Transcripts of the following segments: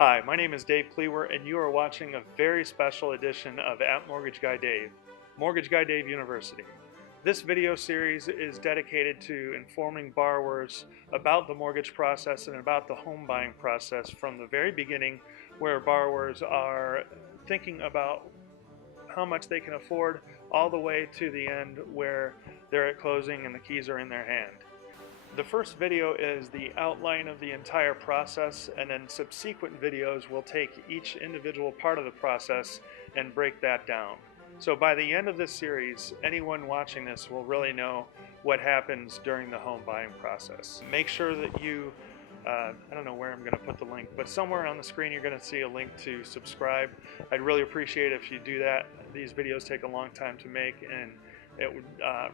Hi, my name is Dave Cleaver, and you are watching a very special edition of At Mortgage Guy Dave, Mortgage Guy Dave University. This video series is dedicated to informing borrowers about the mortgage process and about the home buying process from the very beginning, where borrowers are thinking about how much they can afford, all the way to the end where they're at closing and the keys are in their hand. The first video is the outline of the entire process, and then subsequent videos will take each individual part of the process and break that down. So by the end of this series, anyone watching this will really know what happens during the home buying process. Make sure that you, I don't know where I'm going to put the link, but somewhere on the screen you're going to see a link to subscribe. I'd really appreciate it if you do that. These videos take a long time to make, and it would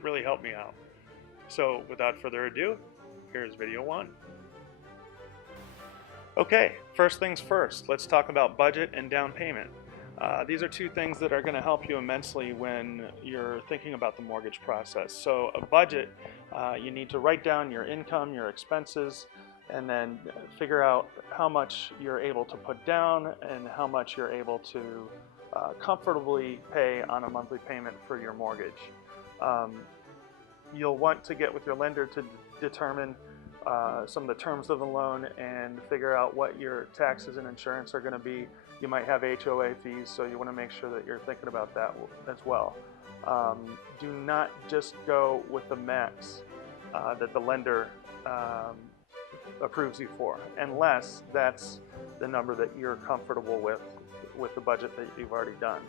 really help me out. So without further ado, here's video one. Okay, first things first, let's talk about budget and down payment. These are two things that are going to help you immensely when you're thinking about the mortgage process. So a budget, you need to write down your income, your expenses, and then figure out how much you're able to put down and how much you're able to comfortably pay on a monthly payment for your mortgage. You'll want to get with your lender to determine some of the terms of the loan and figure out what your taxes and insurance are going to be. You might have HOA fees, so you want to make sure that you're thinking about that as well. Do not just go with the max that the lender approves you for, unless that's the number that you're comfortable with the budget that you've already done.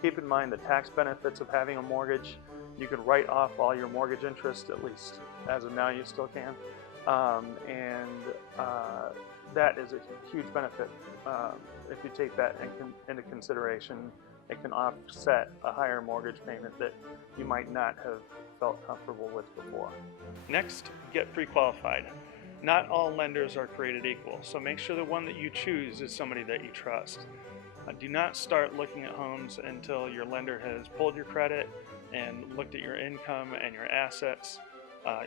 Keep in mind the tax benefits of having a mortgage. You can write off all your mortgage interest, at least as of now you still can, that is a huge benefit. If you take that into consideration, it can offset a higher mortgage payment that you might not have felt comfortable with before. Next, get pre-qualified. Not all lenders are created equal, so make sure the one that you choose is somebody that you trust. Do not start looking at homes until your lender has pulled your credit and looked at your income and your assets.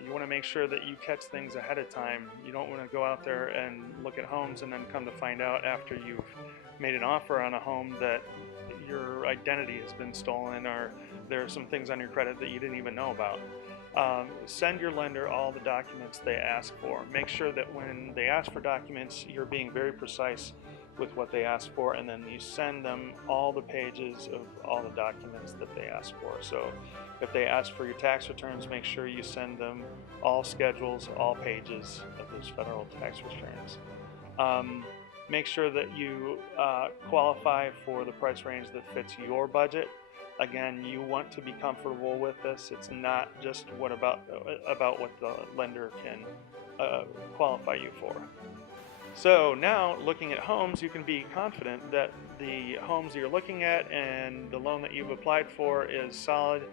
You want to make sure that you catch things ahead of time. You don't want to go out there and look at homes and then come to find out after you've made an offer on a home that your identity has been stolen, or there are some things on your credit that you didn't even know about. Send your lender all the documents they ask for. Make sure that when they ask for documents, you're being very precise with what they ask for, and then you send them all the pages of all the documents that they ask for. So if they ask for your tax returns, make sure you send them all schedules, all pages of those federal tax returns. Make sure that you qualify for the price range that fits your budget. Again, you want to be comfortable with this. It's not just about what the lender can qualify you for. So now, looking at homes, you can be confident that the homes you're looking at and the loan that you've applied for is solid.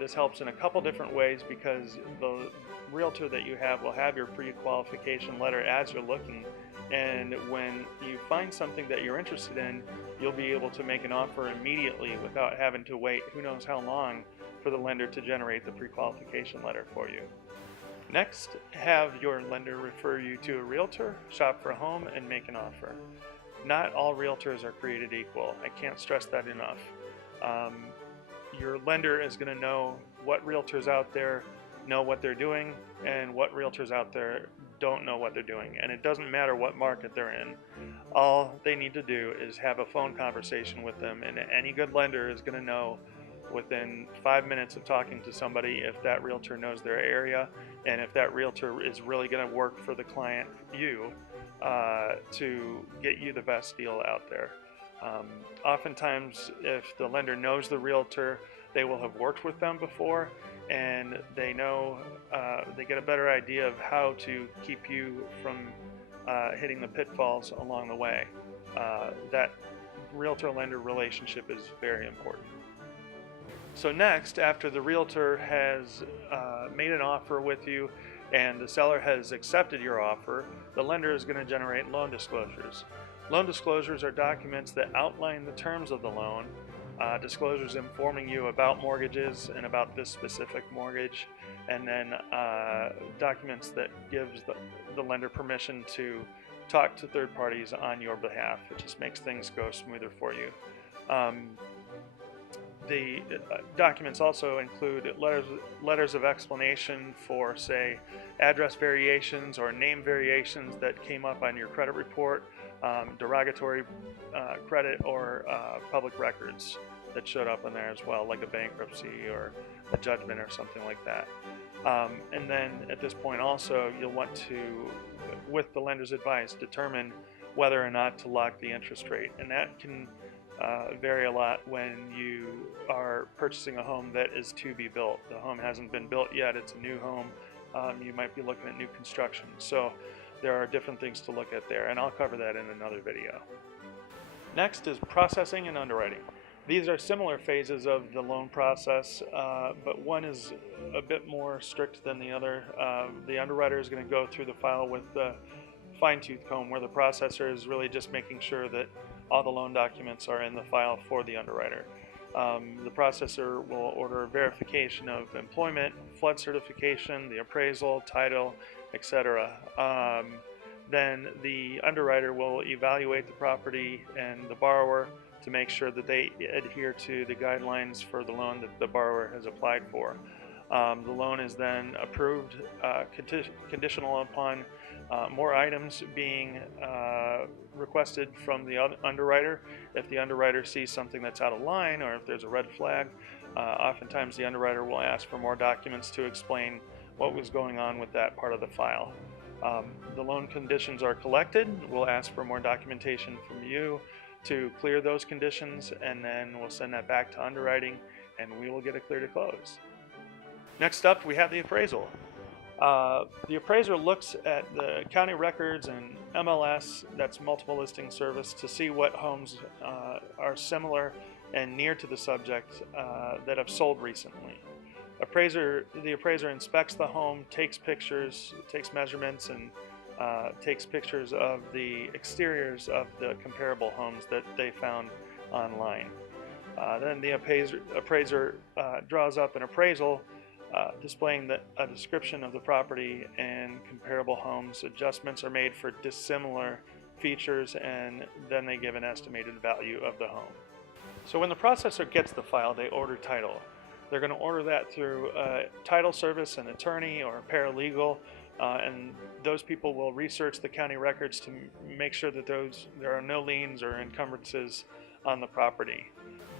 This helps in a couple different ways, because the realtor that you have will have your pre-qualification letter as you're looking, and when you find something that you're interested in, you'll be able to make an offer immediately without having to wait who knows how long for the lender to generate the pre-qualification letter for you. Next, have your lender refer you to a realtor, shop for a home, and make an offer. Not all realtors are created equal. I can't stress that enough. Your lender is going to know what realtors out there know what they're doing and what realtors out there don't know what they're doing. And it doesn't matter what market they're in. All they need to do is have a phone conversation with them, and any good lender is going to know within 5 minutes of talking to somebody if that realtor knows their area, and if that realtor is really going to work for the client, you, to get you the best deal out there. Oftentimes, if the lender knows the realtor, they will have worked with them before, and they know, they get a better idea of how to keep you from hitting the pitfalls along the way. That realtor-lender relationship is very important. So next, after the realtor has made an offer with you and the seller has accepted your offer, the lender is going to generate loan disclosures. Loan disclosures are documents that outline the terms of the loan, disclosures informing you about mortgages and about this specific mortgage, and then documents that gives the lender permission to talk to third parties on your behalf. It just makes things go smoother for you. The documents also include letters of explanation for, say, address variations or name variations that came up on your credit report, derogatory credit, or public records that showed up in there as well, like a bankruptcy or a judgment or something like that. And then at this point also, you'll want to, with the lender's advice, determine whether or not to lock the interest rate. And that can vary a lot when you are purchasing a home that is to be built. The home hasn't been built yet, it's a new home. You might be looking at new construction. So there are different things to look at there, and I'll cover that in another video. Next is processing and underwriting. These are similar phases of the loan process, but one is a bit more strict than the other. The underwriter is going to go through the file with the fine-tooth comb, where the processor is really just making sure that all the loan documents are in the file for the underwriter. The processor will order verification of employment, flood certification, the appraisal, title, etc. Then the underwriter will evaluate the property and the borrower to make sure that they adhere to the guidelines for the loan that the borrower has applied for. The loan is then approved, conditional upon more items being requested from the underwriter. If the underwriter sees something that's out of line, or if there's a red flag, oftentimes the underwriter will ask for more documents to explain what was going on with that part of the file. The loan conditions are collected. We'll ask for more documentation from you to clear those conditions, and then we'll send that back to underwriting, and we will get it clear to close. Next up, we have the appraisal. The appraiser looks at the county records and MLS, that's multiple listing service, to see what homes are similar and near to the subject that have sold recently. The appraiser inspects the home, takes pictures, takes measurements, and takes pictures of the exteriors of the comparable homes that they found online. Then the appraiser draws up an appraisal displaying a description of the property and comparable homes. Adjustments are made for dissimilar features, and then they give an estimated value of the home. So when the processor gets the file, they order title. They're going to order that through a title service, an attorney, or a paralegal, and those people will research the county records to make sure that there are no liens or encumbrances on the property.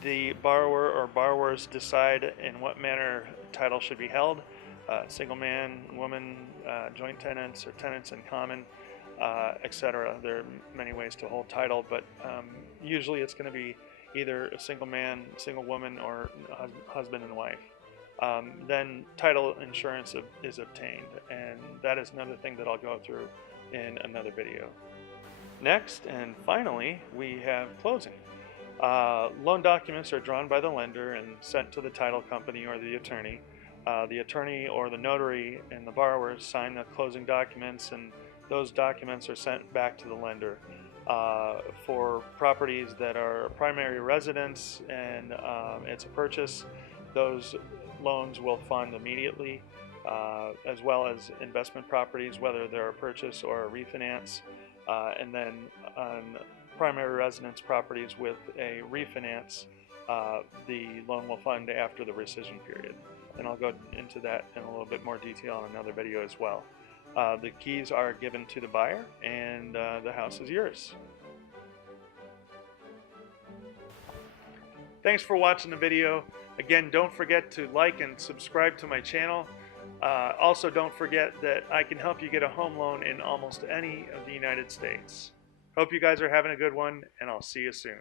The borrower or borrowers decide in what manner title should be held, single man, woman, joint tenants, or tenants in common, etc. There are many ways to hold title, but usually it's going to be either a single man, single woman, or husband and wife. Then title insurance is obtained, and that is another thing that I'll go through in another video. Next and finally, we have closing. Loan documents are drawn by the lender and sent to the title company or the attorney. The attorney or the notary and the borrowers sign the closing documents, and those documents are sent back to the lender. For properties that are primary residence and it's a purchase, those loans will fund immediately, as well as investment properties, whether they're a purchase or a refinance. And then on primary residence properties with a refinance, the loan will fund after the rescission period. And I'll go into that in a little bit more detail in another video as well. The keys are given to the buyer, and the house is yours. Thanks for watching the video. Again, don't forget to like and subscribe to my channel. Also, don't forget that I can help you get a home loan in almost any of the United States. Hope you guys are having a good one, and I'll see you soon.